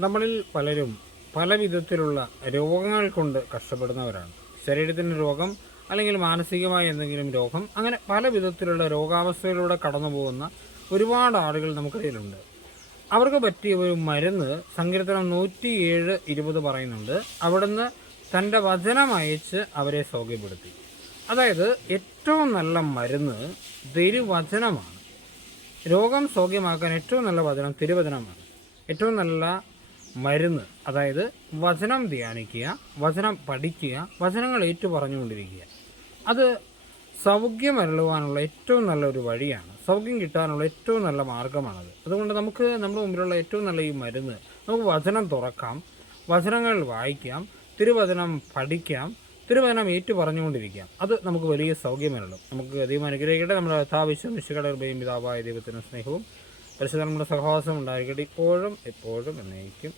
നമ്മളിൽ പലരും പല വിധത്തിലുള്ള രോഗങ്ങൾ കൊണ്ട് കഷ്ടപ്പെടുന്നവരാണ്. ശരീരത്തിൻ്റെ രോഗം അല്ലെങ്കിൽ മാനസികമായ എന്തെങ്കിലും രോഗം, അങ്ങനെ പല വിധത്തിലുള്ള രോഗാവസ്ഥയിലൂടെ കടന്നു പോകുന്ന ഒരുപാട് ആളുകൾ നമുക്കിടയിലുണ്ട്. അവർക്ക് പറ്റിയ ഒരു മരുന്ന് സങ്കീർത്തനം 107:20 പറയുന്നുണ്ട്. അവിടുന്ന് തൻ്റെ വചനം അയച്ച് അവരെ സൗഖ്യപ്പെടുത്തി. അതായത് ഏറ്റവും നല്ല മരുന്ന് തിരുവചനമാണ്. രോഗം സൗഖ്യമാക്കാൻ ഏറ്റവും നല്ല വചനം തിരുവചനമാണ്. ഏറ്റവും നല്ല മരുന്ന് അതായത് വചനം ധ്യാനിക്കുക, വചനം പഠിക്കുക, വചനങ്ങൾ ഏറ്റു പറഞ്ഞുകൊണ്ടിരിക്കുക. അത് സൗഖ്യം അരുളുവാനുള്ള ഏറ്റവും നല്ലൊരു വഴിയാണ്. സൗഖ്യം കിട്ടാനുള്ള ഏറ്റവും നല്ല മാർഗ്ഗമാണത്. അതുകൊണ്ട് നമുക്ക് നമ്മുടെ മുമ്പിലുള്ള ഏറ്റവും നല്ല ഈ മരുന്ന്, നമുക്ക് വചനം തുറക്കാം, വചനങ്ങൾ വായിക്കാം, തിരുവചനം പഠിക്കാം, തിരുവചനം ഏറ്റു പറഞ്ഞുകൊണ്ടിരിക്കാം. അത് നമുക്ക് വലിയ സൗഖ്യമരുളും. നമുക്ക് ദൈവം അനുഗ്രഹിക്കട്ടെ. നമ്മുടെ യഥാവിശ്വം നിശ്ചികടകൃപയും പിതാവായ ദൈവത്തിൻ്റെ സ്നേഹവും പരിശുദ്ധ നമ്മുടെ സഹവാസം ഉണ്ടായിരിക്കട്ടെ, ഇപ്പോഴും എപ്പോഴും എന്നേക്കും.